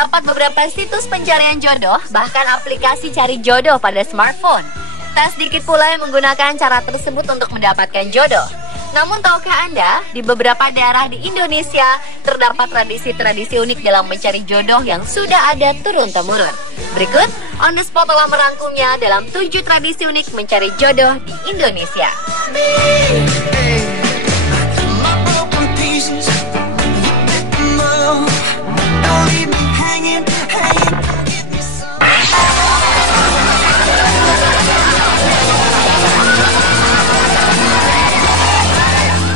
terdapat beberapa situs pencarian jodoh, bahkan aplikasi cari jodoh pada smartphone. Tak sedikit pula yang menggunakan cara tersebut untuk mendapatkan jodoh. Namun tahukah Anda, di beberapa daerah di Indonesia terdapat tradisi-tradisi unik dalam mencari jodoh yang sudah ada turun-temurun. Berikut, On The Spot telah merangkumnya dalam 7 tradisi unik mencari jodoh di Indonesia.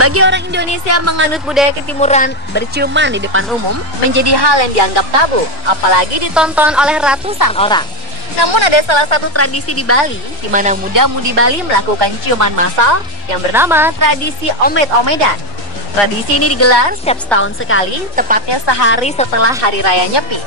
Bagi orang Indonesia, menganut budaya ketimuran, berciuman di depan umum menjadi hal yang dianggap tabu, apalagi ditonton oleh ratusan orang. Namun ada salah satu tradisi di Bali, di mana muda-mudi Bali melakukan ciuman massal yang bernama tradisi omed-omedan. Tradisi ini digelar setiap setahun sekali, tepatnya sehari setelah Hari Raya Nyepi.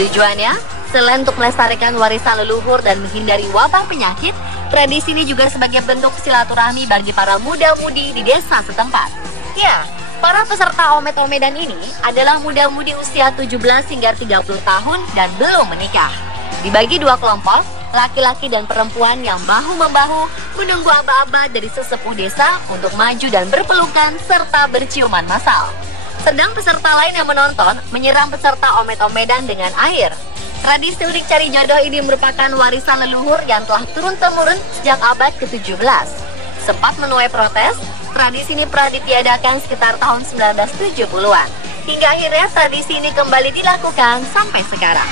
Tujuannya, selain untuk melestarikan warisan leluhur dan menghindari wabah penyakit, tradisi ini juga sebagai bentuk silaturahmi bagi para muda-mudi di desa setempat. Ya, para peserta omed-omedan ini adalah muda-mudi usia 17 hingga 30 tahun dan belum menikah. Dibagi 2 kelompok, laki-laki dan perempuan yang bahu-membahu menunggu aba-aba dari sesepuh desa untuk maju dan berpelukan serta berciuman massal. Sedang peserta lain yang menonton menyiram peserta omed-omedan dengan air. Tradisi unik cari jodoh ini merupakan warisan leluhur yang telah turun-temurun sejak abad ke-17. Sempat menuai protes, tradisi ini pernah ditiadakan sekitar tahun 1970-an. Hingga akhirnya tradisi ini kembali dilakukan sampai sekarang.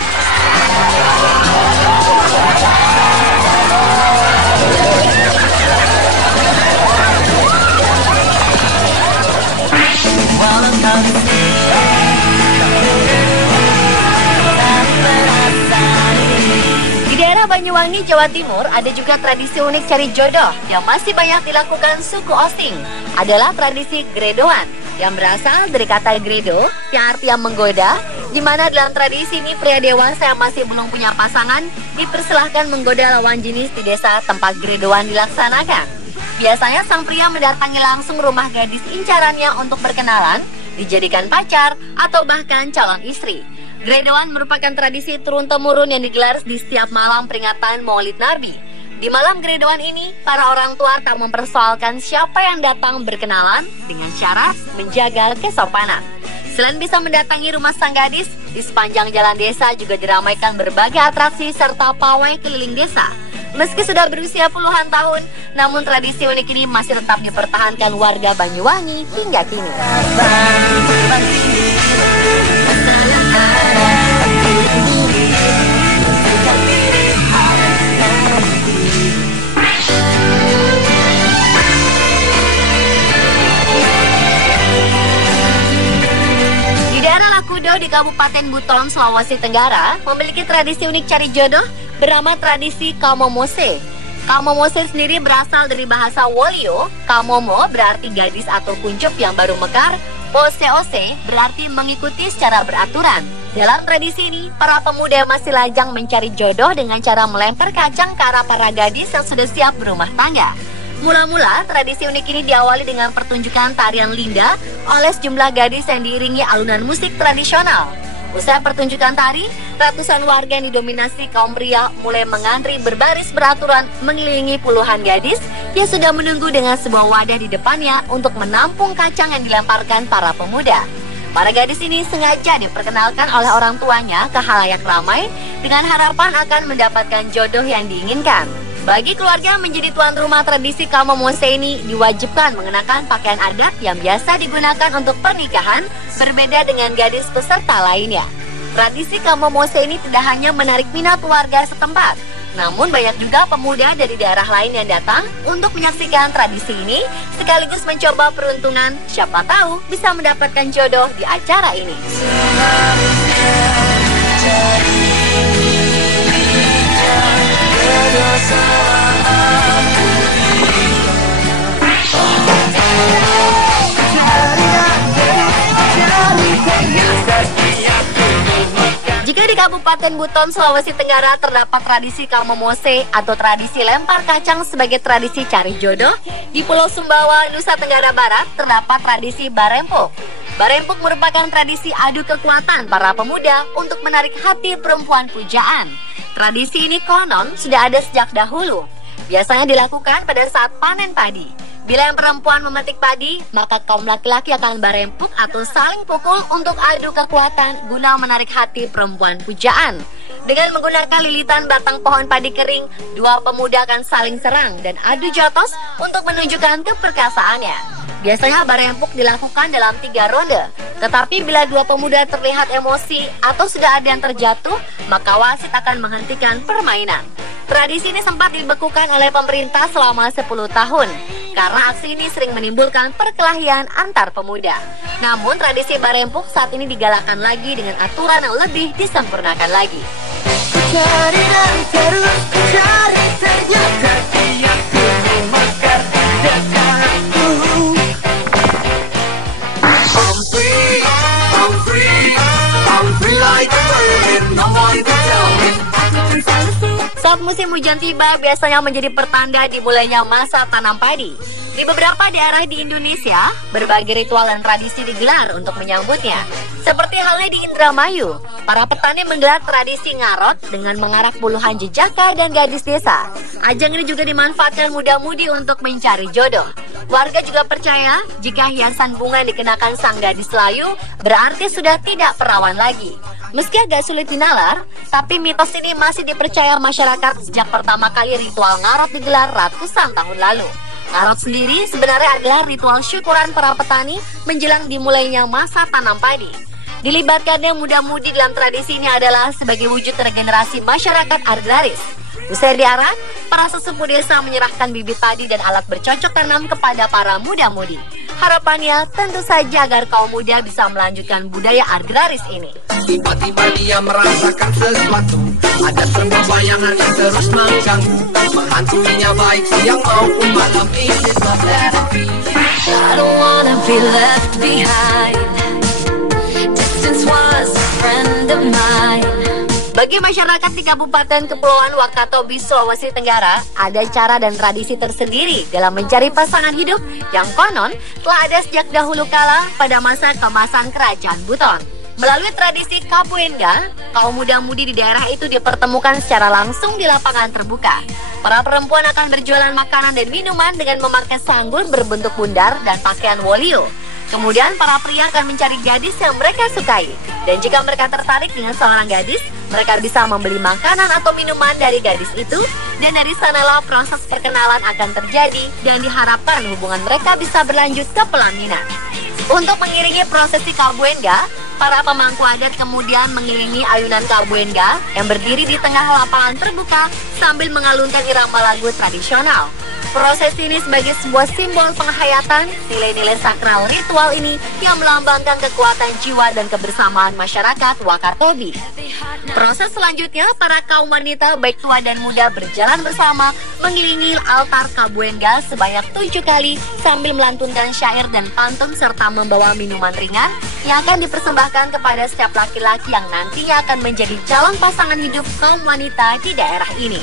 Banyuwangi, Jawa Timur ada juga tradisi unik cari jodoh yang masih banyak dilakukan suku Osing. Adalah tradisi gredoan yang berasal dari kata gredo yang artinya menggoda, di mana dalam tradisi ini pria dewasa yang masih belum punya pasangan dipersilahkan menggoda lawan jenis di desa tempat gredoan dilaksanakan. Biasanya sang pria mendatangi langsung rumah gadis incarannya untuk berkenalan, dijadikan pacar, atau bahkan calon istri. Gredoan merupakan tradisi turun-temurun yang digelar di setiap malam peringatan Maulid Nabi. Di malam gredoan ini, para orang tua tak mempersoalkan siapa yang datang berkenalan dengan syarat menjaga kesopanan. Selain bisa mendatangi rumah sang gadis, di sepanjang jalan desa juga diramaikan berbagai atraksi serta pawai keliling desa. Meski sudah berusia puluhan tahun, namun tradisi unik ini masih tetap dipertahankan warga Banyuwangi hingga kini. Di daerah Lakudo di Kabupaten Buton, Sulawesi Tenggara, memiliki tradisi unik cari jodoh bernama tradisi Kamomose. Kamomose sendiri berasal dari bahasa Wolio. Kamomo berarti gadis atau kuncup yang baru mekar. Ose-ose berarti mengikuti secara beraturan. Dalam tradisi ini, para pemuda masih lajang mencari jodoh dengan cara melempar kacang ke arah para gadis yang sudah siap berumah tangga. Mula-mula, tradisi unik ini diawali dengan pertunjukan tarian linda oleh sejumlah gadis yang diiringi alunan musik tradisional. Usai pertunjukan tari, ratusan warga yang didominasi kaum pria mulai mengantri berbaris beraturan mengelilingi puluhan gadis yang sudah menunggu dengan sebuah wadah di depannya untuk menampung kacang yang dilemparkan para pemuda. Para gadis ini sengaja diperkenalkan oleh orang tuanya ke khalayak ramai dengan harapan akan mendapatkan jodoh yang diinginkan. Bagi keluarga yang menjadi tuan rumah tradisi Kamomose ini diwajibkan mengenakan pakaian adat yang biasa digunakan untuk pernikahan, berbeda dengan gadis peserta lainnya. Tradisi Kamomose ini tidak hanya menarik minat warga setempat, namun banyak juga pemuda dari daerah lain yang datang untuk menyaksikan tradisi ini, sekaligus mencoba peruntungan, siapa tahu bisa mendapatkan jodoh di acara ini. Jika di Kabupaten Buton, Sulawesi Tenggara terdapat tradisi Kamomose atau tradisi lempar kacang sebagai tradisi cari jodoh, di Pulau Sumbawa, Nusa Tenggara Barat terdapat tradisi Barempok. Barempuk merupakan tradisi adu kekuatan para pemuda untuk menarik hati perempuan pujaan. Tradisi ini konon sudah ada sejak dahulu. Biasanya dilakukan pada saat panen padi. Bila yang perempuan memetik padi, maka kaum laki-laki akan barempuk atau saling pukul untuk adu kekuatan guna menarik hati perempuan pujaan. Dengan menggunakan lilitan batang pohon padi kering, dua pemuda akan saling serang dan adu jotos untuk menunjukkan keperkasaannya. Biasanya barempuk dilakukan dalam 3 ronde. Tetapi bila dua pemuda terlihat emosi atau sudah ada yang terjatuh, maka wasit akan menghentikan permainan. Tradisi ini sempat dibekukan oleh pemerintah selama 10 tahun karena aksi ini sering menimbulkan perkelahian antar pemuda. Namun tradisi barempuk saat ini digalakkan lagi dengan aturan yang lebih disempurnakan lagi. Cari dan terus cari saja tapi aku memakan dekatku. I'm free, I'm free, I'm free like a bird and no one can tell me. Saat musim hujan tiba, biasanya menjadi pertanda dimulainya masa tanam padi. Di beberapa daerah di Indonesia, berbagai ritual dan tradisi digelar untuk menyambutnya. Seperti halnya di Indramayu, para petani menggelar tradisi ngarot dengan mengarak puluhan jejaka dan gadis desa. Ajang ini juga dimanfaatkan muda-mudi untuk mencari jodoh. Warga juga percaya jika hiasan bunga yang dikenakan sang gadis layu berarti sudah tidak perawan lagi. Meski agak sulit dinalar, tapi mitos ini masih dipercaya masyarakat sejak pertama kali ritual ngarot digelar ratusan tahun lalu. Ngarot sendiri sebenarnya adalah ritual syukuran para petani menjelang dimulainya masa tanam padi. Dilibatkannya muda-mudi dalam tradisi ini adalah sebagai wujud regenerasi masyarakat agraris. Usai diarak, para sesepuh desa menyerahkan bibit padi dan alat bercocok tanam kepada para muda-mudi. Harapannya tentu saja agar kaum muda bisa melanjutkan budaya agraris ini. Tiba-tiba dia merasakan sesuatu, ada sebuah bayangan yang terus mengganggu. Menghantuinya baik siang maupun malam. I don't wanna be left behind. Distance was a friend of mine. Bagi masyarakat di Kabupaten Kepulauan Wakatobi, Sulawesi Tenggara, ada cara dan tradisi tersendiri dalam mencari pasangan hidup yang konon telah ada sejak dahulu kala pada masa keemasan Kerajaan Buton. Melalui tradisi Kabuenga, kaum muda-mudi di daerah itu dipertemukan secara langsung di lapangan terbuka. Para perempuan akan berjualan makanan dan minuman dengan memakai sanggul berbentuk bundar dan pakaian wolio. Kemudian para pria akan mencari gadis yang mereka sukai. Dan jika mereka tertarik dengan seorang gadis, mereka bisa membeli makanan atau minuman dari gadis itu. Dan dari sanalah proses perkenalan akan terjadi dan diharapkan hubungan mereka bisa berlanjut ke pelaminan. Untuk mengiringi prosesi Kabuenga, para pemangku adat kemudian mengiringi ayunan Kabuenga yang berdiri di tengah lapangan terbuka sambil mengalunkan irama lagu tradisional. Proses ini sebagai sebuah simbol penghayatan nilai-nilai sakral ritual ini yang melambangkan kekuatan jiwa dan kebersamaan masyarakat Wakatobi. Proses selanjutnya, para kaum wanita baik tua dan muda berjalan bersama mengiringi altar Kabuenga sebanyak 7 kali sambil melantunkan syair dan pantun serta membawa minuman ringan yang akan dipersembahkan kepada setiap laki-laki yang nantinya akan menjadi calon pasangan hidup kaum wanita di daerah ini.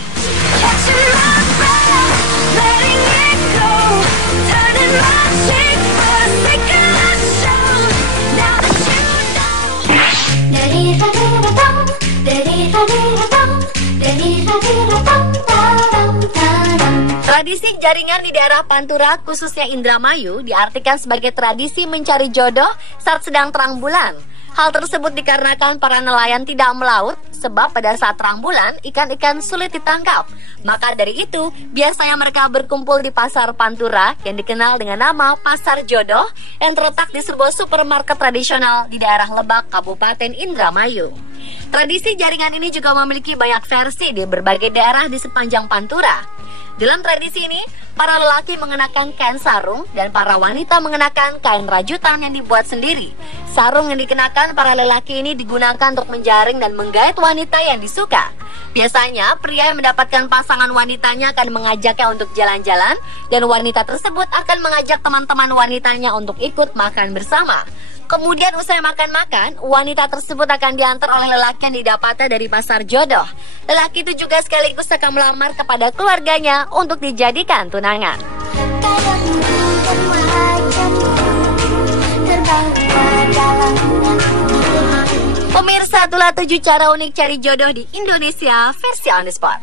Tradisi jaringan di daerah Pantura, khususnya Indramayu, diartikan sebagai tradisi mencari jodoh saat sedang terang bulan. Hal tersebut dikarenakan para nelayan tidak melaut, sebab pada saat terang bulan, ikan-ikan sulit ditangkap. Maka dari itu, biasanya mereka berkumpul di Pasar Pantura yang dikenal dengan nama Pasar Jodoh yang terletak di sebuah supermarket tradisional di daerah Lebak, Kabupaten Indramayu. Tradisi jaringan ini juga memiliki banyak versi di berbagai daerah di sepanjang Pantura. Dalam tradisi ini, para lelaki mengenakan kain sarung dan para wanita mengenakan kain rajutan yang dibuat sendiri. Sarung yang dikenakan para lelaki ini digunakan untuk menjaring dan menggait wanita yang disuka. Biasanya, pria yang mendapatkan pasangan wanitanya akan mengajaknya untuk jalan-jalan dan wanita tersebut akan mengajak teman-teman wanitanya untuk ikut makan bersama. Kemudian usai makan-makan, wanita tersebut akan diantar oleh lelaki yang didapatnya dari pasar jodoh. Lelaki itu juga sekaligus akan melamar kepada keluarganya untuk dijadikan tunangan. Kadang Pemirsa, itulah 7 cara unik cari jodoh di Indonesia versi On The Spot.